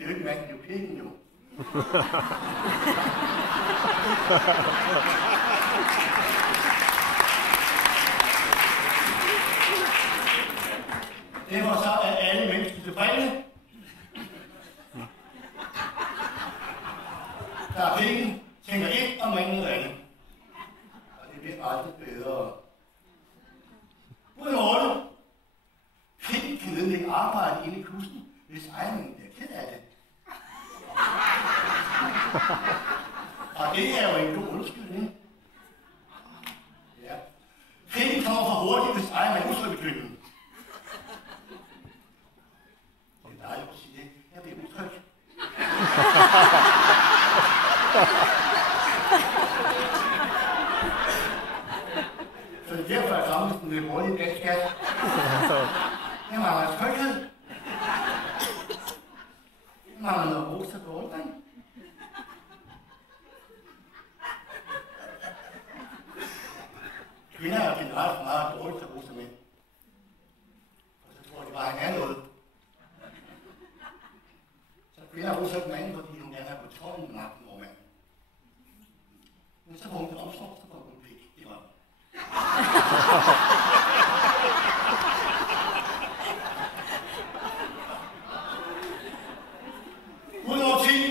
jo ikke hverken jo pikken jo. Derfor så er alle mennesker tilfredse. Der er pikken, tænker et og man noget andet. Og det bliver aldrig bedre. Uden ordene. Pikken kan nedlægge arbejde inde i kussen, hvis ejeren bliver ked af det. Og det er jo en god undskyldning. Ja. Pikken kommer for hurtigt, hvis ejeren er utryg i køkkenet. Det er dejligt at sige det. Jeg bliver utryg. Så det er derfor, at sammenlignen lidt hurtigt i dag, skat. Jeg mangler tryghed. Jeg mangler noget ros og beundring. Kvinder er generelt meget dårligt til ros og mænd. Og så tror de bare, at han er noget. Så kvinder roser ikke manden, fordi hun gerne har kontrollen med magten over manden. Men så får hun det omsorg, så får hun pik i røven. Udover til,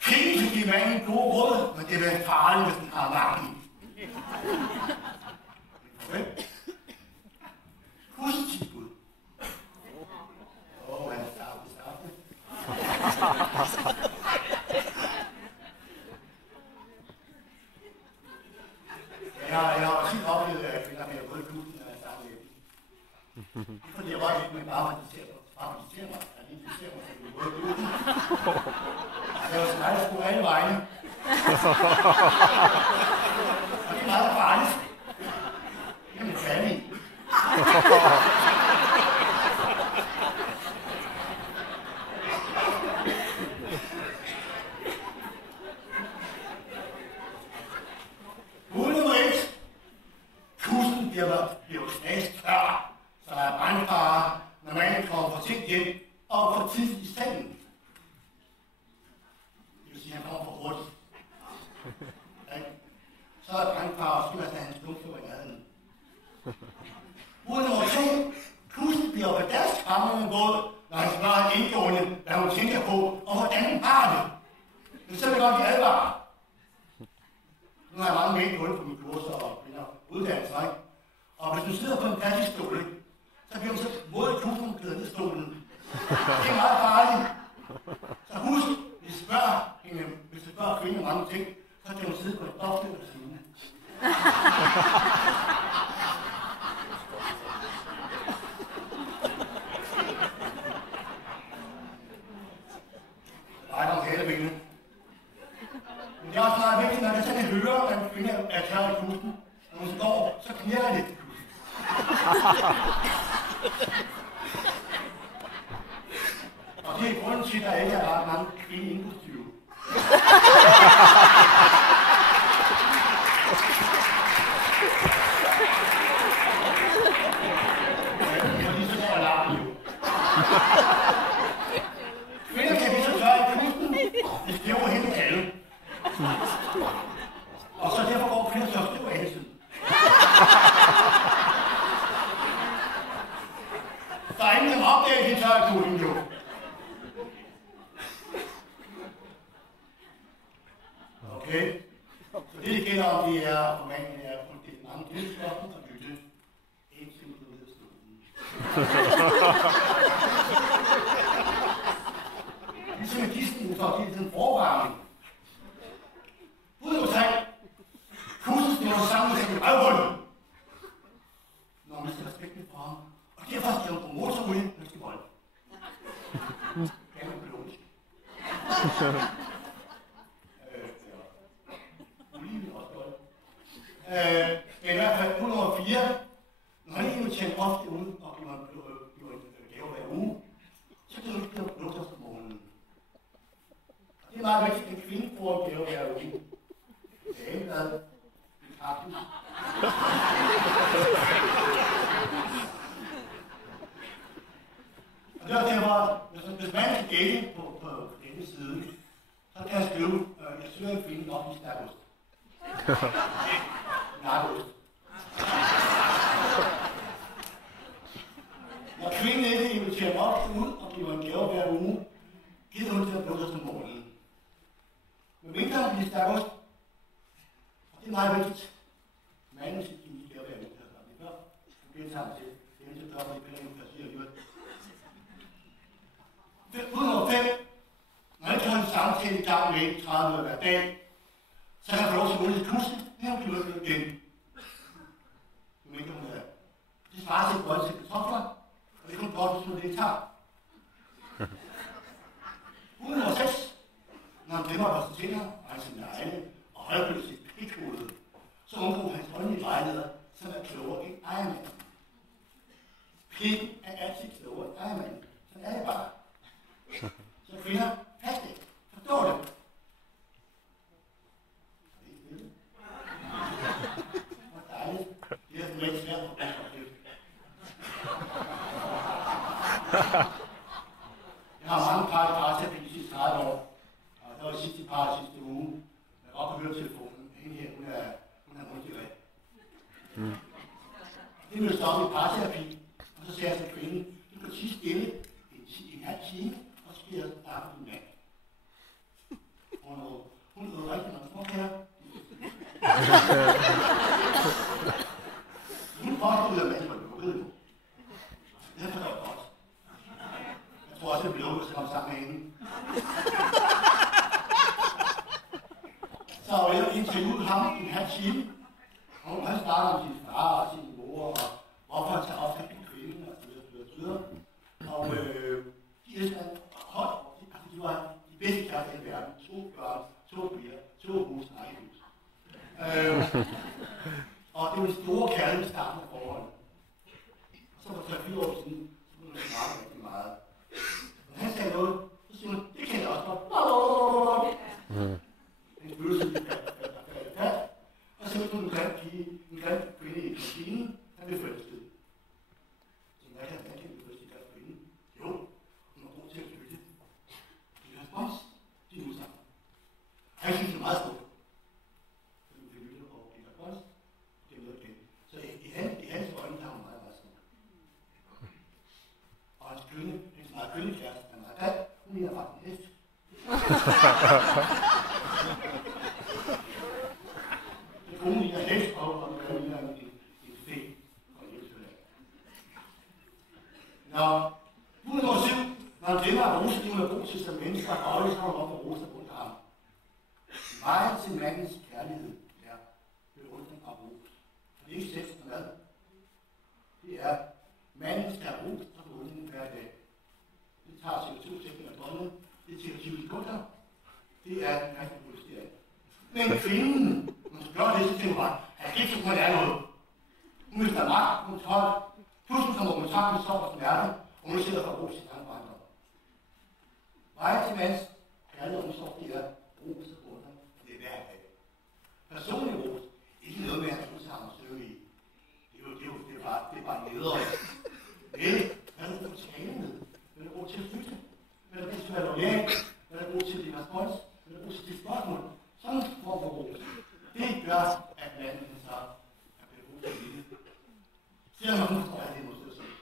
pikken kan give manden gode råd, men det er vel farligt, hvis den har magten. Kusstilbud. Han startede. Jeg har tit oplevet, at kvinder bliver røde i kussen, når jeg starter hjemme. Ikke fordi jeg rører ikke, men bare fordi de ser mig. At de ser mig, så de er røde i kussen. Jeg var så meget sgu alle vegne. Og det er meget farligt. Jamen, færdig. Kussen bliver knastør, så er brandfare, når man kommer for sent hjem og for tid i sengen. Det vil sige, at han kommer for hurtigt. Så er brandfare og skulle have hans luftfør i nærheden. Uden nummer 2, kussen bliver på deres krammerne gået, når han spørger en indgående, hvad hun tænker på, og hvordan hun har det. Men så vil jeg godt advare. Nu har jeg mange med gulv på mine kurser og uddannelser, ikke? Og hvis du sidder på en plastisk stol, ikke? Så bliver du så våd i kussen og ned i stolen. Det er meget farligt. Så husk, hvis du spørger kvinder mange ting, så kan du sidde på et stofstøv ved siden af. Der er nogle hælebene. Men det er også meget vigtigt, når jeg sådan hører, at en kvinde er tør i kussen. Når hun står, så knærer jeg lidt i kussen. Og det er grunden til, at der ikke er ret mange kvindeindbrudstyve. Fordi så får alarmen jo. Kvinder kan blive så tør i kussen, hvis det er over hele kaldet. Og så derfor går kvinder så støv af hele tiden. Der er ingen, der opdager, at de tør i kussen jo. Okay? Så det gælder om, det er, om man er på det mange delstoffer og lytte indtil ud af stolen. Ligesom med disken, så er det en forvarmning. Udover sig, kussen står sammen som en røvhul. Når man skal respekte for ham. Og derfor skal man på motorryge, når man skal volde. Gerne økologisk. Oliven også godt. Men i hvert fald, nummer 4. Når man ikke vil tjene ofte ud, og bliver gave hver uge, så kan du ikke blive produkter på måneden. Og det er meget vigtigt, at en kvinde får en gave hver uge. Dameblad, i kaffen. Og det er derfor, hvis man skal date på denne side, så kan jeg skrive, jeg søger en kvinde op i stærkost. Narkost. Når kvinden ikke inviterer mig op ud og giver en gave hver uge, gider hun til at bruge sig som morgenen. Men mindre bliver stærkost, og det er meget vigtigt. Manden skal give en gave hver uge, det har jeg før. Nu gentager jeg til. Det er ikke så godt, at det kan sige alligevel. Ud over 5. Når jeg kan have en samtale i gang med 30 minutter hver dag, så kan jeg få lov til at gå lidt kusse. Her bliver det igen. Nu mener hun, at det svarer til et bold til kartofler, og det er kun godt, hvis det tager. Ud over 6. Når han glemmer at præsentere, og han sin negle og højbød sit pikhoved, så undgår hans åndelige vejleder, som er klogere end ejermanden. Pikken er altid klogere end ejermanden. Sådan er det bare. Så kvinder, pas det. Forstår det. Det er stille. Hvor dejligt. Det er meget svært at blive. Jeg har mange par i parterapi de sidste 30 år. Og der var sidste par sidste uge. Jeg var oppe og høre telefonen. Hende her, hun er mundtlig. Det ville stoppe i parterapi. Og så sagde jeg til kvinden, du kan tige stille en halv time, og så bliver jeg startet din mand. Hun lød rigtig mange småkager. Hun påstod, at manden var lukket nu. Det er godt. Jeg tror også, at jeg blev lukket, så kom sammen med hende. Så jeg interviewede ham i en halv time. Og han startede om sin far og sin mor, og hvorfor han tager opsat på kvinden, og så videre. Og de elsker højt, altså de var de bedste kærester i verden. 2 børn, 2 piger, 2 hus, eget hus. Og det var en store kærlighed i starten af forholdet. Og så for 3-4 år siden, så kunne man snakke rigtig meget. Når han sagde noget, så siger hun, det kender jeg også godt. En følelse, der faldt. Og så var en grim pige, en grim kvinde i maskinen, der blev forelsket. Så hvad kan jeg blive forelsket i grim kvinde? Jo, hun var god til at lytte. Det er respons, de er udsagn. Han synes, det er meget stort. Så du kan lytte og give respons, det er noget kendt. Så i hans øjne, der er hun meget, meget stort. Og hans kvinde, hendes meget kvindekæreste, er meget grim, hun ligner faktisk en hest. Hun ligner hest, og den ligner en fe fra Jælsøland. Når bud nummer 7, når han glemmer at rose, det hun er god til som mennesker, og øje, så har hun op at rose rundt ham. Vejen til mandens kærlighed er beundring og ros. Og det er ikke sex og mad. Det er, manden skal have ros og beundring hver dag. Det tager CO2-sætning af båndet. Det tager 20 sekunder. Det er en rigtig investering. Men kvinden, man skal gøre det, så tænker man, at det ikke, man er noget. Hun mister magt, kontrol. Pludselig kommer kontakt med sorg og smerte, og hun sidder for ros i andre andre. Vejen til mands kærlighed og omsorg, det er ros og beundring, og det er hver dag. Personlig ros, ikke noget med, at han skulle sammen og søge i. Det er bare ledere. Men, hvad er det for tale med? Hvad er det god til at lytte? Hvad er det god til at være lojal? Hvad er det god til at give respons? Hvad er det god til at stille spørgsmål? Sådan en form for ros. Det gør, at manden så er blevet god til at lide. Selvom man forstår, at det er måske sådan.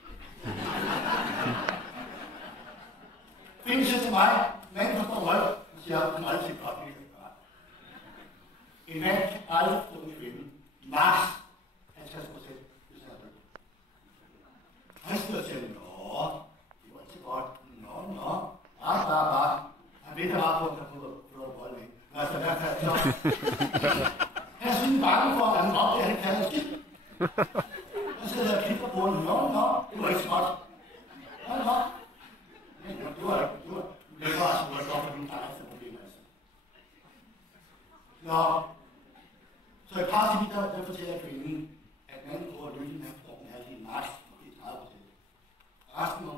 Kvinden siger til mig, manden forstår højt, og siger, at hun altid godt vil gøre. En mand kan aldrig forstå en kvinde. Maks 50%, hvis han er død. Han siger til hende, nå, det var altid godt. Nå, bare. Han ved bare på, at han får lov at holde med. Men altså, hvad kan jeg så? Han er sådan bange for, at han opdager, at han kan have skidt. Så sidder jeg og kigger på hende. Nå, det var ikke så godt. Nå. Det var altså godt, at hun tager efter problemet. Altså. Nå, så i par til der fortæller jeg kvinden, at manden prøver at lytte den her form af halvdelen maks, og det er 30%. Resten må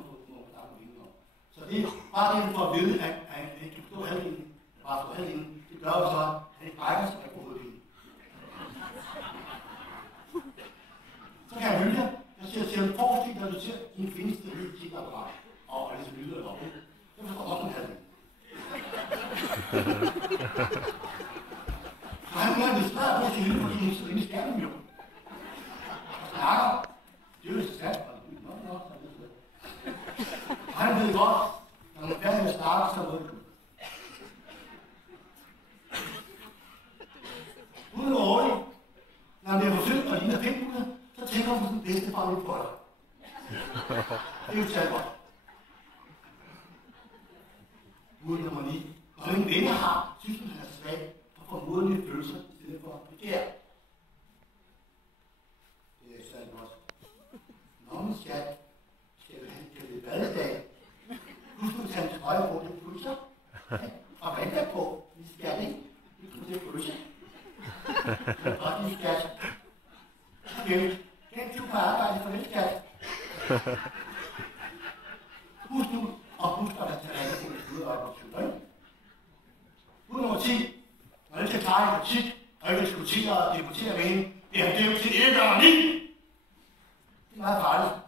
snakke med hende om. Så det er bare det, for at vide, at han ikke kan forstå halvdelen. Bare forstå halvdelen. Det gør jo så, at han ikke brækker sig på hovedet. Så kan jeg lytte. Jeg siger til ham, forestil dig, at du ser din kvinde stille i dit apparat. Og det Så han må have spørge på sin hylde, fordi hun sidder inde i skærmen jo. Og snakker. Det er jo så sat. Og han ved godt, når man er færdig med at starte, så ved du. Uden årligt, når man bliver forsøgt og ligner 500, så tænker hun den bedste fra lidt på dig. Det er jo talt godt. Uden nummer 9. Når en venner har, synes hun, han er svag og får modelige følelser i stedet for begær. Det er sandt også. Nå, min skat, skal du have et badedag? Husk du at tage en trøje på, det pulser. Og vand der på, vi skal ikke. Det er pulser. Det er godt, vi skal. Okay, den du kan arbejde for det, skat. Husk nu, og husk at tage alle ting i stedet op og tyde. Ud nummer 10. Når det skal klare en butik, og ikke diskutere og debattere med hende, det er det jo til 1 gange 9. Det er meget farligt.